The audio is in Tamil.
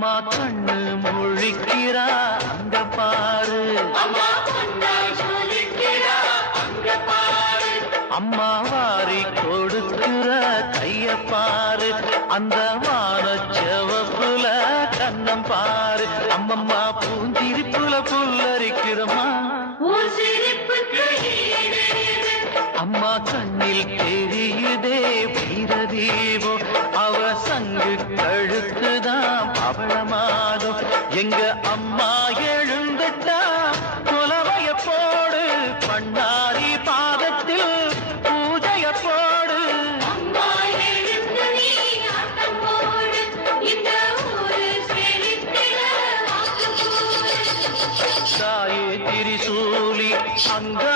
அம்மா கண்ணு முழிக்கிறா அங்க பாரு, அம்மா வாரி கொடுக்கிற கைய பாரு, அந்த வானச்செவப்புல கண்ணம் பாரு, அம்மம்மா பூஞ்சிரிப்புல புல்லரிக்கிறம்மா. அம்மா கண்ணில் தெரியுதே வீரதீபோ, அவ சங்கு கழுத்துதான் பவளமாகும். எங்க அம்மா எழுந்துட்டா குலவைய போடு, பண்ணாரி பாதத்தில் பூஜைய போடு. தாயே திரிசூலி அங்கா